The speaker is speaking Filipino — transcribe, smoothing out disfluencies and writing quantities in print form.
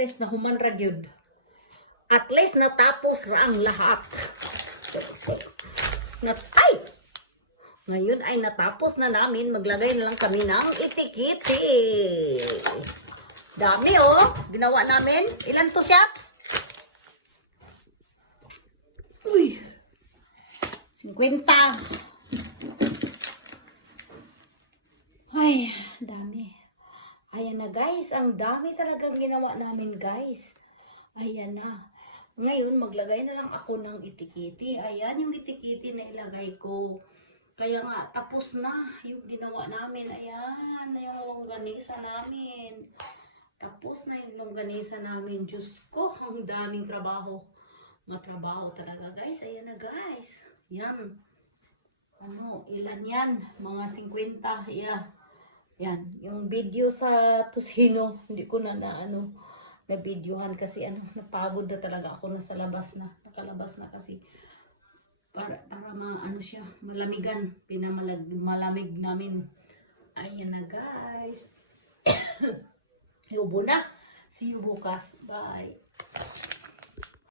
least na human ra gyud. At least natapos ra ang lahat. Ay! Ngayon ay natapos na namin. Maglagay na lang kami ng itikiti. Dami oh. Ginawa namin. Ilan to shots? Uy! 50. Ay, dami. Ayan na guys. Ang dami talagang ginawa namin guys. Ayan na. Ngayon, maglagay na lang ako ng itikiti. Ayan yung itikiti na ilagay ko. Kaya nga, tapos na yung ginawa namin. Ayan, yung longganisa namin. Tapos na yung longganisa namin. Diyos ko, ang daming trabaho. Matrabaho talaga guys. Ayan na guys. Yan. Ano, ilan yan? Mga 50. Yeah. Yan. Yung video sa Tosino, hindi ko na na-videohan kasi napagod na talaga ako. Nasa labas na. Nakalabas na kasi. Para siya, malamigan. Malamig namin. Ayan na guys. Yubo na. See you bukas. Bye.